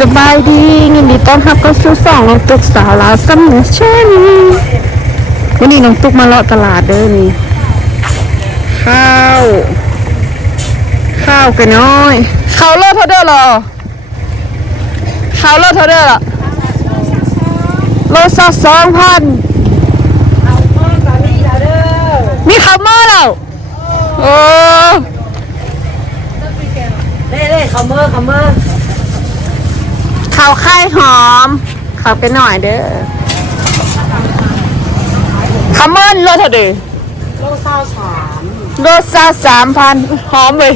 สบายดียินดีต้อนรับเข้าสู่สองน้องตุกสาวลาวซัมเมอร์ชนวันนี้น้องตุกมาเลาะตลาดเด้อนี่ข้าว ข้าวกันน้อยข้าวเลอะเท่าเด้อเหรอข้าวเลอะเท่าเด้อเหรอโลสักสองพันมีข้าวเมื่อแล้วโอ้เล่เล่เขาเมื่อเขาเมื่อ ข้าวไข่หอมข้าวกันหน่อยเด้อข้าวเมื่อโลเท่าเด้อโลเศร้าสามโลซาสามพันหอมเลย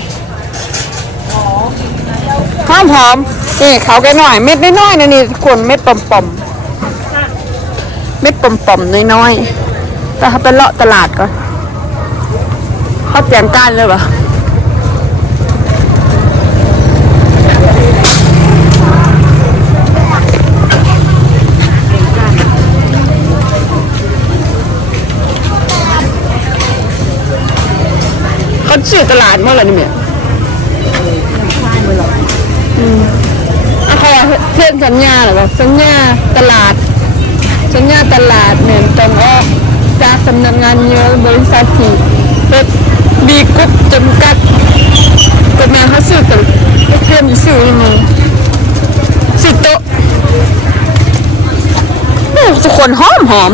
หอมหอมนี่เขาแกหน่อยเม็ดน้อยๆนะนี่ขวนเม็ดป่อมๆเม็ดป่อมๆน้อยๆแต่เขาไปเลาะตลาดก่อนเขาเตรียมการเลยปะเขาชื่อตลาดมื่อไหร่นี่เนี่ยอืมอะเขาว่าเซ็นสัญญาเหรอวะสัญญาตลาด สัญญาตลาดเหมือนตรงออกจากสำนักงานเยอะบริษัทที่เป็นบีกรุ๊ปจำกัดกฎหมายเขาสื่อกันเตรียมอยู่สื่อยังไงสิโต๊ะโอ้ทุกคนหอมหอม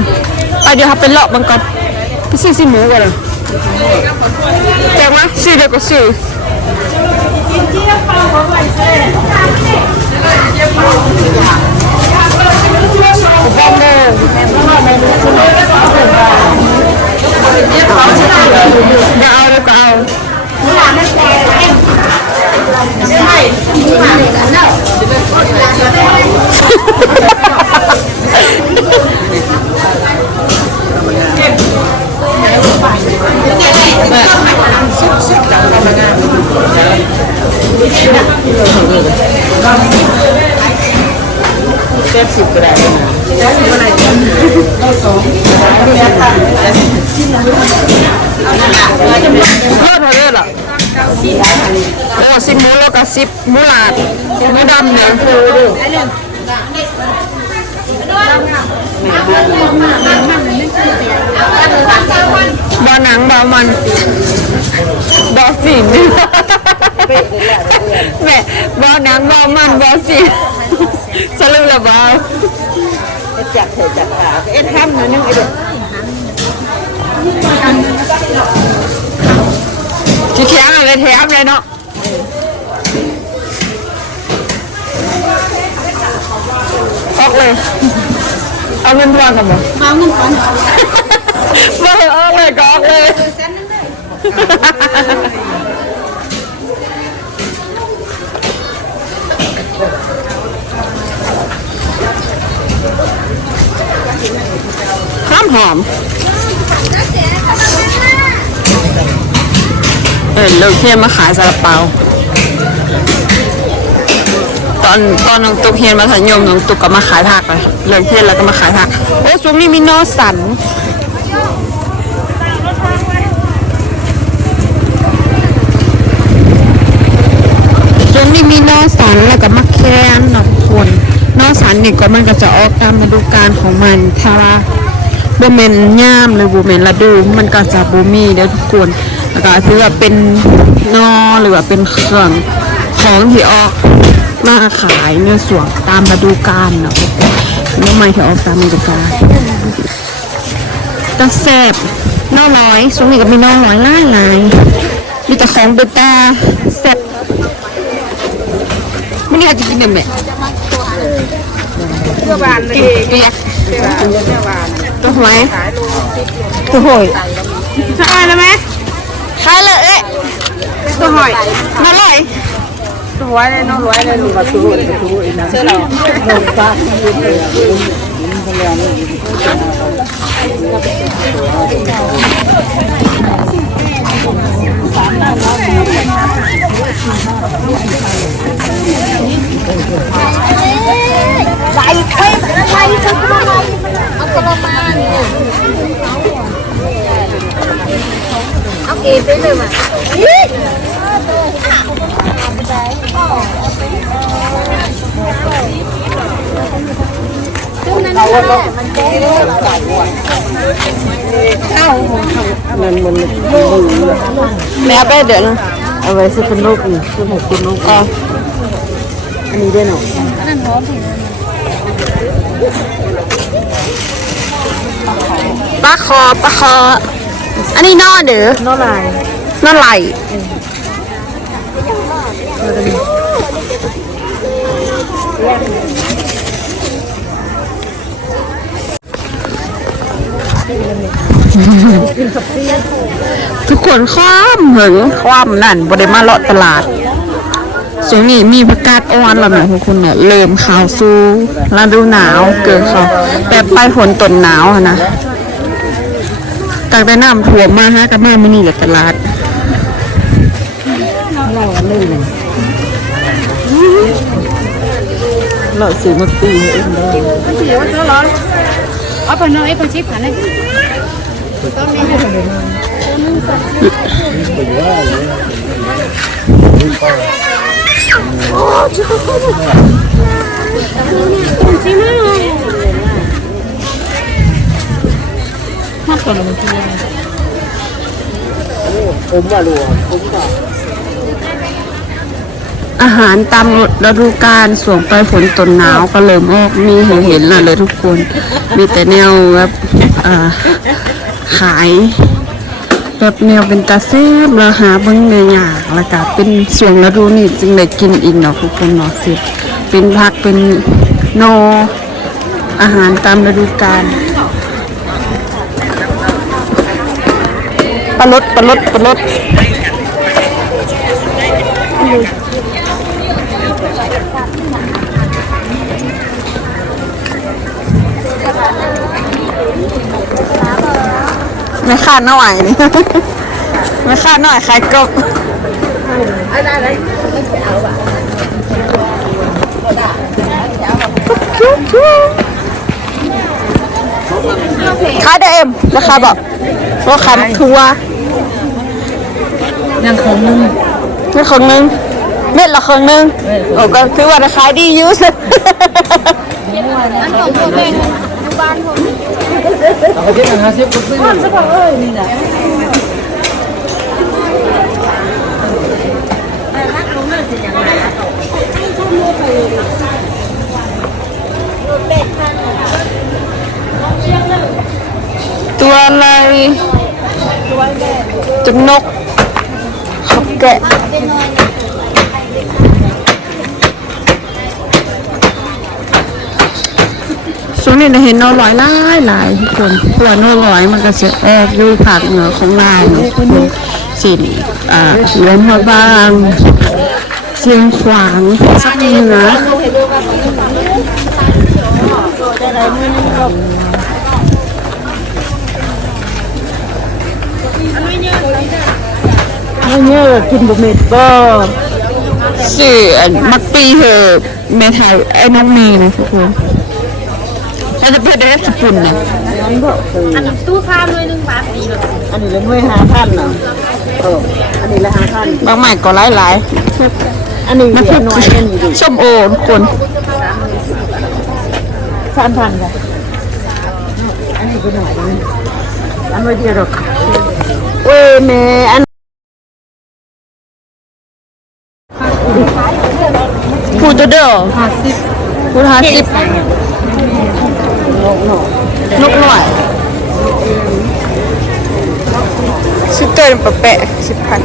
ไปเดี๋ยวเขาไปเลาะบังกันไปซื้อสิหมูกันเลย แจกมาซื้อเดียวก็ซื้อบ้านเลยอย่าเอาเลยก็เอาเลิศเท่าเลิศอะ โอ้สิบหมูแล้วก็สิบหมูหลาดหมูดำเนี่ยฟูดูบอหนังบอมันบอสินแม่บอหนังบอมันบอสินสรุปแล้วบอจับเถอะจับขาเอ็ดห้ามนะนึงไอ้เด็กที่แข็งอะไรแถมเลยเนาะ ออกเลย เอาเงินทอนกันบ่เอาเงินก่อนไม่ออกเลยก็ออกเลยหอมหอมเออเลิกเฮียนมาขายซาลาเปาต อนตอนน้องตุกเฮียนมาถันยมน้องตุกก็มาขายผักเลยเลิกเฮียนแล้วก็มาขายผักโอ้ช่วงนี้มีนอสันช่วงนี้มีนอสันแล้วก็มะแคนนาะทุกคนนอสันนี่ก็มันก็จะออกตามฤดูกาลของมันถ้าว่าบ่แม่นย่ามหรือบ่แม่นฤดูมันก็จะบ่มีเด้ทุกคนแล้วก็ถือว่าเป็นนอหรือว่าเป็นเครื่องของที่ออก มาขายเนื้อสวงตามฤดูกาลเนาะเนื้อไม้ที่ออกตามฤดูกาลตาแซ่บน้อร้อยช่วงนี้ก็มีน้อร้อยหลายหลายมีแต่ของเป็นตาแซ่บไม่นี่อาจจะกินเนี่ยแม่เพื่อบานเลยเปียกเพื่อบานเพื่อบานตัวหอยขายโลตัวหอยใช่แล้วไหมขายเลยเอ๊ะตัวหอยน่าอร่อย ตัวไว้เลยน้องไว้เลยหนูกั บตัวตัวอีกนะเชื่อเราลงฟ้าที่ยืนเลยไหลเฮ้ยไหลจะกระมังเอามังเอามันมันแม่เอาไปเดี๋ยวนะเอาไว้ซื้อเป็นลูกนี่ซื้อหกเป็นลูกอ๋ออันนี้ด้วยเนาะปลาคอปลาคออันนี้นอเด้อนอลายนอไหล ทุกคนคว้ามเหงคว้ามนั่นบไดมาเลาะตลาดช่วงนี้มีประกาศอ่อนแล้วนะทุกคนเนี่ยเริ่มข่าวสู้ฤดูหนาวเกิดเขาแต่ปลายฝนต้นหนาวอะนะตั้งแต่น้ำท่วมมาฮะกับมาไม่นี่แหลาสีมันตีเองเลยมันตีว่าเจ้าหล่อเอาไปน้องไอ้คนชิปหันเลยต้นนี้อยู่ตรงนี้ต้นนึงสักไปอยู่ว่าเลยจ้าคุชิมามาก่อนมันคือผมว่ารู้ผมว่า อาหารตามฤดูกาลสวงไปลายฝนต้นหนาวก็เริ่มออกมีให้เห็นแล้วเลยทุกคน มีแต่แนวแบบขายแบบแนวเป็นตาซีบแล้วหาเบิ้งในอยากแล้วก็เป็นส่วงฤดูนี่จึงได้กินอีกเนาะทุกคนเนาะสิเป็นผักเป็นโนออาหารตามฤดูกาลปลาลดปลาลดปลาลด ไม่คาดหน่อยนี่ ไม่คาดหน่อยใครกบขายได้เอ็มราคาบอกราคาทัวร์ยังคงนึงนี่ครึ่งนึงเม็ดละครึ่งนึงโอ้ก็คือว่าราคาดีอยูสเอา ไปที่ไหนฮะเชฟปุ๊บนี่ตัวอะไรจุนกเขาแกะ ช่วงนี้เราเห็นนอร้อยหลายหลายทุกคนตัวนอร้อยมันก็จะออกอยู่ภาคเหนือของลาวเนาะทุกคนสินอ่าหลวงพระบางเชียงขวางสักเหนือไม่เนี่ยกินบะเม็ดบ่สื่อมักปีเหอะเมทายไอ้น้องมย์นะทุกคน เราจะเพื่อได้สปุ่นนะ Tu pha nuôi lưng bạc đi rồi อันนี้เลยไม่หาพันนะเอออันนี้ลยหาพันบางใหม่ก็หลายหลายอันนี้มันเพีเพื่ยอน้อยอันนี้ดิส้มโอทุกคนพันพันค่ะอันนี้ก็หน่อยนึงอันไว้เดียวดอกเว้ยแม่อันพูดเด้อพูดห้าสิบ นกหน่อยชิเตอร์ปะแปะสิบพัน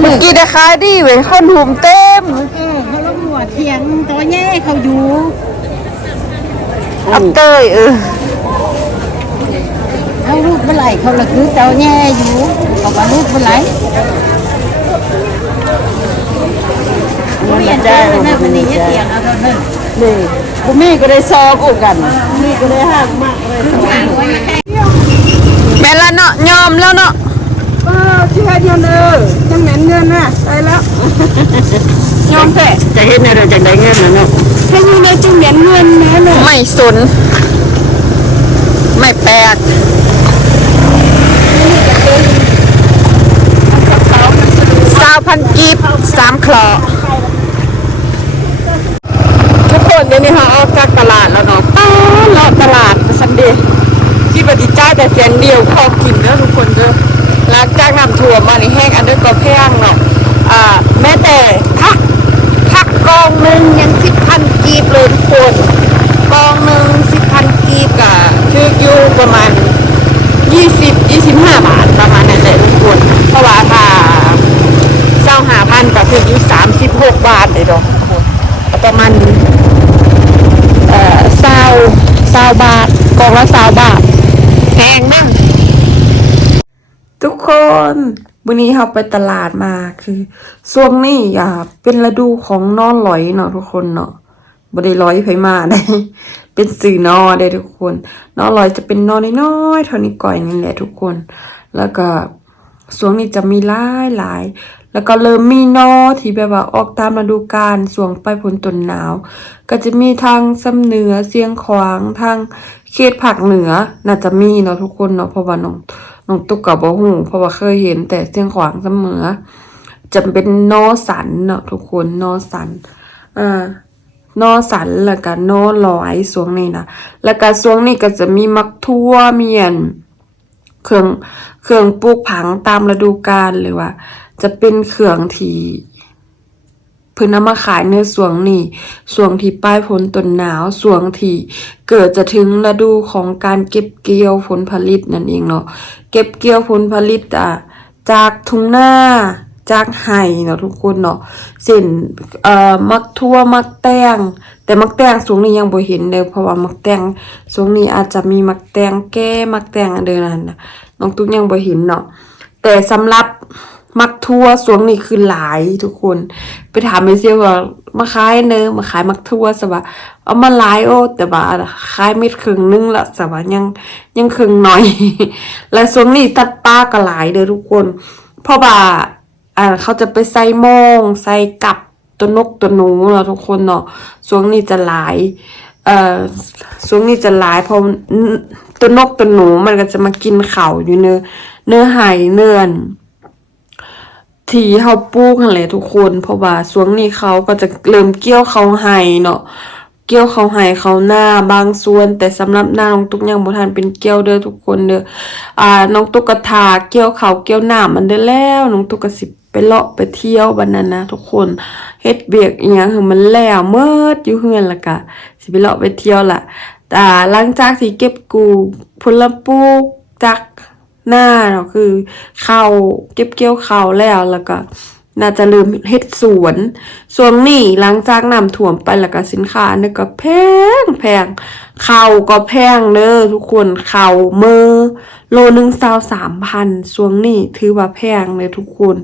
เมื่อกี้ได้ขายดีเว้ยคนหุมเต็มเออเขาลงหัวเถียงตัวแย่เขาอยู่อัปเตยเออเอารูปเมื่อไหร่เขาละคือตัวแย่อยู่เขาว่ารูปเมื่อไหร่ เรียนได้แม่วันนี้เถียงเอาเท่านั้นนี่บุมี่ก็ได้ซอกูกันนี่ก็ได้หักมากเลยแม่ละเนาะยอมแล้วเนาะเออเชื่อเดียวเนอยังเหม็นเงินน่ะไปแล้วยอมแท้จะเห็นอะไรจากได้เงินนะเนาะแค่นี้เลยจึงเหม็นเงินแม่เลยไม่สนไม่แปลกพันกีบสามคลอ ทุกคนเดี๋ยวนี้เขาออกจากตลาดแล้วเนาะป้ารอตลาดสันเดย์ที่ปฏิจ้าแต่แสนเดียวพอกินเด้อทุกคนเด้อหลังจากน้ำท่วมมานี่แห้งอันเดอร์ก็แพงเนาะอ่าแม้แต่ผักผักกองหนึ่งยังสิบพันกีบเลยทุกคนกองหนึ่งสิบพันกีบกะคืออยู่ประมาณ ยี่สิบยี่สิบห้าบาทประมาณนั้นแหละทุกคน เพราะว่าถ้าเศร้าหาพันก็คืออยู่สามสิบหกบาทเลยดอกประมาณเอ่อเศร้าเศร้าบาทกองละเศร้าบาทแพงมากทุกคนวันนี้เราไปตลาดมาคือช่วงนี้อ่าเป็นฤดูของนอนลอยเนาะทุกคนเนาะบได้ร้อยไผมาได้ เป็นสื่อนอได้ทุกคนนอลอยจะเป็นนอน้อยๆเท่านี้ก่อยนี่แหละทุกคน แล้วก็สวงนี้จะมีหลายหลาย แล้วก็เริ่มมีนอที่แบบว่าออกตามฤดูกาลสวงไปผลต้นหนาว ก็จะมีทางซ้ำเหนือเสียงขวางทางเขตภาคเหนือ น่าจะมีเนาะทุกคนเนาะเพราะว่าน้องน้องตุ๊กกับบ่ฮู้เพราะว่าเคยเห็นแต่เสียงขวางซ้ำเหนือจะเป็นนอสันเนาะทุกคนนอสันอ่านอสันแล้วก็นอลอยสวงนี่นะแล้วก็สวงนี่ก็จะมีมักทั่วเมียน เครื่องเครื่องปลูกผังตามฤดูกาลหรือว่า จะเป็นเครื่องที่เพิ่นนำมาขายในสวงนี่สวงที่ป้ายผลต้นหนาวสวงที่เกิดจะถึงฤดูของการเก็บเกี่ยวผลผลิตนั่นเองเนาะเก็บเกี่ยวผลผลิตอะจากทุ่งนาจากไห่เนาะทุกคนเนาะเส้นเอ่อมักทั่วมักแตงแต่มักแตงสวงนี้ยังบ่เห็นเลยเพราะว่ามักแตงสวงนี้อาจจะมีมักแตงแก้มักแตงอันเดิมนั่นนะน้องตุ๊กยังบ่เห็นเนาะแต่สำหรับ มักทัวสวงนี่คือหลายทุกคน ไปถามไปเสียว่ามาขายเนอะมาขายมักทัวสบะเอามาหลายโอ้แต่ว่าขายเม็ดครึ่งนึงละสบะยังยังครึ่งหน่อย และสวงนี่ตัดป้าก็หลายเด้อทุกคนเพราะว่าอ่าเขาจะไปใส่โมงใส่กับตัวนกตัวหนูเนาะทุกคนเนาะสวงนี่จะหลายเอ่อช่วงนี้จะหลายเพราะตัวนกตัวหนูมันก็จะมากินเข่าอยู่เนื้อเนื้อไหายเนื้อน ที่เฮาปลูกนั่นแหละทุกคน เพราะว่าช่วงนี้เขาก็จะเริ่มเกี่ยวเขาไหายเนาะเกี่ยวเขาไหายเขาหน้าบางส่วน แต่สำหรับหน้าน้องตุ๊กยังบ่ทันเป็นเกี่ยวเด้อทุกคนเด้ออ่าน้องตุ๊กกระทาเกี่ยวเขาเกี่ยวหน้ามันได้แล้วน้องตุ๊กก็สิไปเลาะไปเที่ยวบัดนั้นนะทุกคนเฮ็ดเบียกอีหยังคือมันแล้วเมิดอยู่เฮือนละก็สิไปเลาะไปเที่ยวล่ะแต่หลังจากที่เก็บกูผลปลูกจาก หน้าเนาะคือเข้าเก็บเกี่ยวเข้าแล้วแล้วก็น่าจะเริ่มเฮ็ดสวนส่วนนี้หลังจากน้ำท่วมไปแล้วก็สินค้านนี้ก็แพงแพงเข้าก็แพงเด้อทุกคนเข้ามือโลหนึงซาวสามพันส่วนนี้ถือว่าแพงเลยทุกคน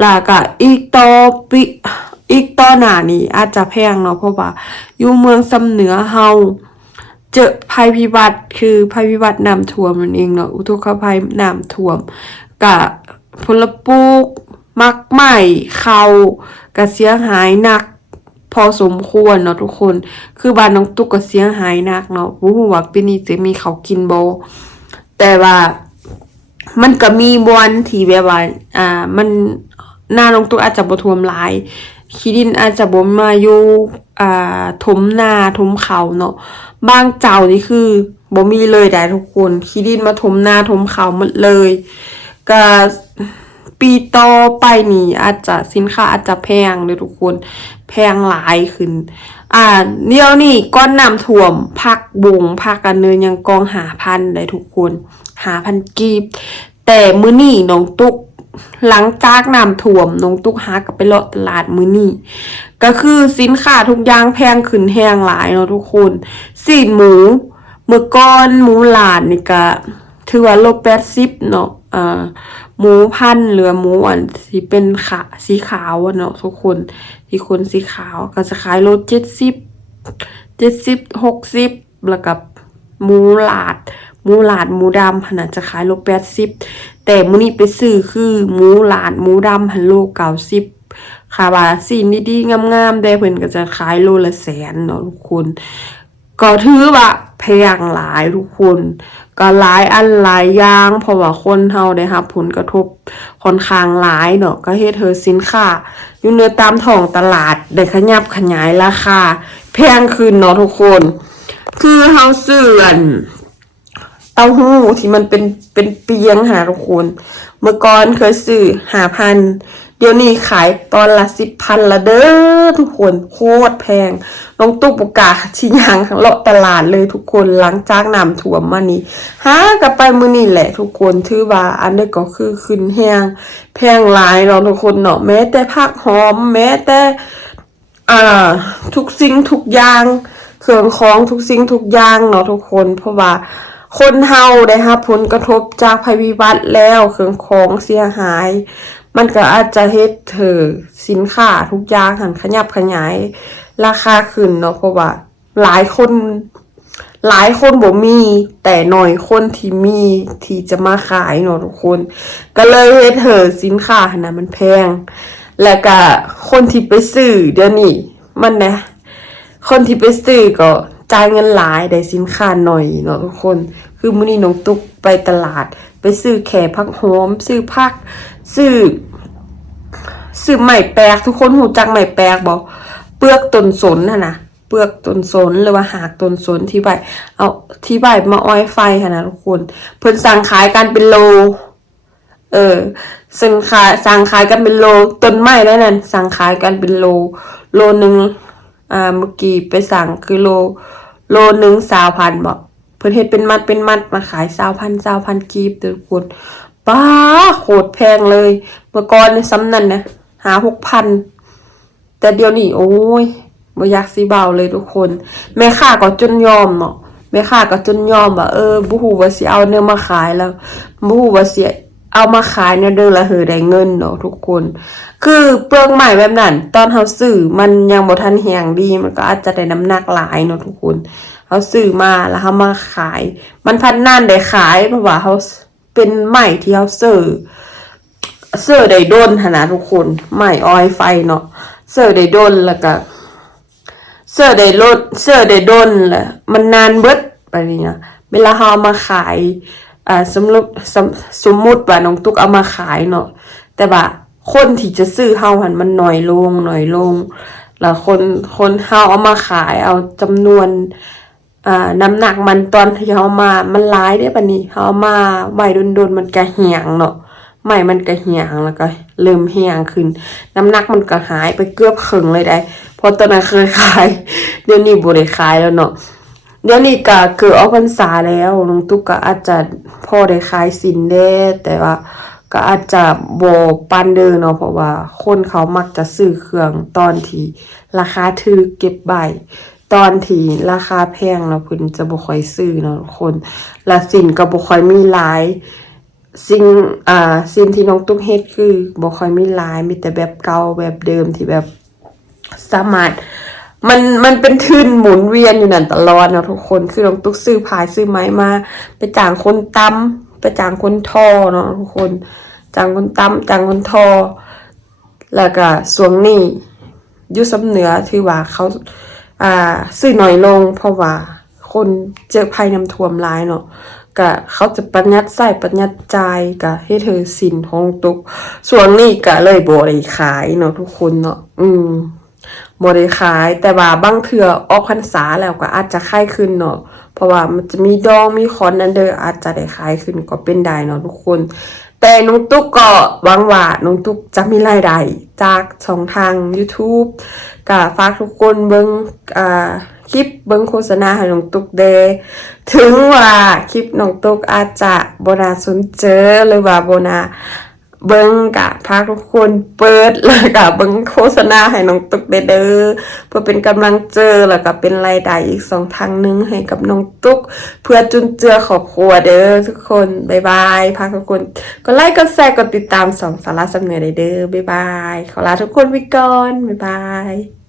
แล้วก็อีกต่อปิอีกต่อหน้านี้อาจจะแพงเนาะเพราะว่าอยู่เมืองสำเหนือเฮา เจอภัยพิบัติคือภัยพิบัติน้ำท่วมนั่นเองเนาะอุทกภัยน้ำท่วมกะพลปลูก มักใหม่เขากะเสียหายหนักพอสมควรเนาะทุกคน คือบ้านน้องตุ๊กก็เสียหายหนักเนาะบ่ฮู้ว่าปีนี้จะมีเขากินบ่แต่ว่ามันก็มีบอนที่แบบว่าอ่า มันหน้าลงตุกอาจจะบ่ท่วมหลายขี้ดินอาจจะบ่มาอยู่ อ่าถมนาถมเขาเนาะบางเจ้านี่คือบ่มีเลยได้ทุกคนขี้ดินมาถมนาถมเขาหมดเลยก็ปีต่อไปนี่อาจจะสินค้าอาจจะแพงเลยทุกคนแพงหลายขึ้น อ่าเดี๋ยวนี่ก้อนน้ำท่วมพักบงพักกันเนินยังกองหาพันได้ทุกคน หาพันกีบ แต่มื้อนี่น้องตุ๊ก หลังจากน้ำท่วมน้องตุ๊กหากับไปเลาะตลาดมื้อนี่ก็คือสินค้าทุกอย่างแพงขึ้นแพงหลายเนาะทุกคนสีนหมูเมื่อก่อนหมูหลานนี่ก็ถือว่าโลแปดสิบเนาะอ่าหมูพันธ์หรือหมูอันที่เป็นขาสีขาวเนาะทุกคนที่คนสีขาวก็จะขายโลเจ็ดสิบเจ็ดสิบหกสิบแล้วกับหมูหลาด หมูหลาดหมูดำขนาดจะขายโลแปดสิบแต่มื้อนี้ไปซื้อคือหมูหลาดหมูดำหันโลเก้าสิบค่ะว่าสีดีๆงามๆได้เพิ่นก็จะขายโลละแสนเนาะทุกคนก็ถือว่าแพงหลายทุกคน ก็หลายอันหลายอย่างเพราะว่าคนเฮาได้รับผลกระทบค่อนข้างหลายเนาะก็เฮ็ดให้สินค้าอยู่เนื้อตามท้องตลาดได้ขยับขยายราคาแพงขึ้นเนาะทุกคน คือเฮาซื้ออัน เต้าหู้ที่มันเป็นเป็นเปียงหาทุกคนเมื่อก่อนเคยซื้อหาพัน เดี๋ยวนี้ขายตอนละสิบพันละเด้อทุกคนโคตรแพง น้องตุ๊กปกาชิยางเลาะตลาดเลยทุกคนหลังจากน้ำท่วมานี่หากลับไปมือนี้แหละทุกคนถือว่าอันนี้ก็คือขึ้นแฮงแพงหลายเนาทุกคนเนาะแม้แต่ผักหอม แม้แต่อ่าทุกสิ่งทุกอย่าง เครื่องของทุกสิ่งทุกอย่างเนาะทุกคนเพราะว่า คนเฮาได้รับผลกระทบจากภัยพิบัติแล้วเครื่องของเสียหาย มันก็อาจจะเฮ็ดเธอสินค้าทุกอย่างหันขยับขยาย ราคาขึ้นเนาะเพราะว่า หลายคน หลายคนบ่มี แต่หน่อยคนที่มีที่จะมาขายเนาะทุกคน ก็เลยเฮ็ดเธอสินค้าหันนะมันแพง แล้วก็คนที่ไปซื้อเดี๋ยวนี้มันนะคนที่ไปซื้อก็จ่ายเงินหลายได้สินค้าหน่อยเนาะทุกคน คือมื้อนี้น้องตุ๊กไปตลาด ไปซื้อแค่ผักหอม ซื้อผัก ซื้อซื้อไหม่แปลกทุกคนหูจักไหม่แปลกบอกเปลือกต้นสนน่ะนะเปลือกต้นสนหรือว่าหากต้นสนที่ใบเอาที่ใบมาอ้อยไฟค่ะนะทุกคนเพิ่นสั่งขายกันเป็นโล เออสั่งขายสั่งขายกันเป็นโลต้นไม้แล้วนั่นสั่งขายกันเป็นโล โลหนึ่งอ่าเมื่อกี้ไปสั่งคือโล โลหนึ่งสาวพันบอก พิ่นเฮ็ดเป็นมัดเป็นมัดมาขายสาวพันสาวพันกีบเด้อทุกคนป้าโคตรแพงเลย เมื่อก่อนในซ้ำนั่นนะหาหกพันแต่เดี๋ยวนี้โอ้ยบ่อยากสิเบาเลยทุกคน แม่ค้าก็จนยอมเนาะแม่ค้าก็จนยอมว่าเออบ่ฮู้ว่าสิเอาเนื้อมาขายแล้วบ่ฮู้ว่าสิเอามาขายเนี่ยเด้อละเฮอได้เงินเนาะทุกคน คือเปลือกใหม่แบบนั้น ตอนเฮาซื้อมันยังบ่ทันแหงดีมันก็อาจจะได้น้ำหนักหลายเนาะทุกคนเฮาซื้อมาแล้วเฮามาขาย มันพันนานได้ขายเพราะว่าเฮาเป็นใหม่ที่เฮาซื้อเสื้อได้ด้นหนะทุกคนใหม่ออยไฟเนาะเสื้อได้ด้นแล้วก็เสื้อได้ลดเสื้อได้ด้นแหละมันนานเบิดไปนี่นะเวลาเรามาขายอ่าสมมติสมสมมุติว่าน้องตุ๊กเอามาขายเนาะแต่ว่าคนที่จะซื้อเฮาหันมันหน้อยลงหน้อยลง แล้วคนคนเฮาเอามาขายเอาจำนวน น้ำหนักมันตอนที่เขามา มันร้ายได้ปะนี่เขาเอามาไว้โดนๆมันกระเหี่ยงเนาะใหม่มันกระเหี่ยงแล้วก็เริ่มเหี่ยงขึ้น น้ำหนักมันก็หายไปเกือบครึ่งเลยได้เพราะตอนนั้นเคยขาย เดี๋ยวนี้บ่ได้ขายแล้วเนาะเดี๋ยวนี้ก็เกิดออกพรรษาแล้วน้องตุ๊กก็อาจจะพอได้ขายสินได้แต่ว่าก็อาจจะบ่ปานเดิมเนาะเพราะว่าคนเขามักจะซื้อเครื่องตอนที่ราคาถูกเก็บใบ ตอนที่ราคาแพงแล้วเพิ่นจะบ่ค่อยซื้อเนาะทุกคนและสินก็บ่ค่อยมีหลายสิ่งอ่าสิ่งที่น้องตุ๊กเฮ็ดคือบ่ค่อยมีหลายมีแต่แบบเก่าแบบเดิมที่แบบสามารถมันมันเป็นทื่นหมุนเวียนอยู่นั่นตลอดเนาะทุกคนคือน้องตุ๊กซื้อผายซื้อไม้มาไปจ้างคนตำไปจ้างคนทอเนาะทุกคนจ้างคนตำจ้างคนทอ แล้วก็สวนนี้ยุสำเหนือที่ว่าเขา อ่าซื้อหน่อยลง เพราะว่าคนเจอภัยน้ำท่วมร้ายเนาะก็เขาจะประหยัดใส่ประหยัดใจก็ให้เธอสินของตุกส่วนนี้ก็เลยบ่ได้ขายเนาะทุกคนเนาะอืมบริขายแต่ว่าบางเถื่อออกพรรษาแล้วก็อาจจะค่ายขึ้นเนาะเพราะว่ามันจะมีดองมีคอนนันเดออาจจะได้ขายขึ้นก็เป็นได้เนาะทุกคน แต่น้องตุ๊กก็หวังว่าน้องตุ๊กจะมีรายได้จากช่องทาง YouTube ก็ฝากทุกคนเบิงอ่าคลิปเบิ้งโฆษณาให้น้องตุ๊กเดถึงว่าคลิปน้องตุ๊กอาจจะโบนาสนเจอหรือว่าโบนา เบิ้งกะพาทุกคนเปิดแล้วกะเบิ้งโฆษณาให้น้องตุ๊กเด้อเพื่อเป็นกำลังเจอแล้วก็เป็นรายได้อีกสองทางหนึงให้กับน้องตุ๊กเพื่อจุนเจือครอบครัวเด้อทุกคนบ๊ายบายพาทุกคนกดไลค์กดแชร์กดติดตามสองสาระสำเนียเด้อบ๊ายบายขอลาทุกคนไปก่อนบ๊ายบาย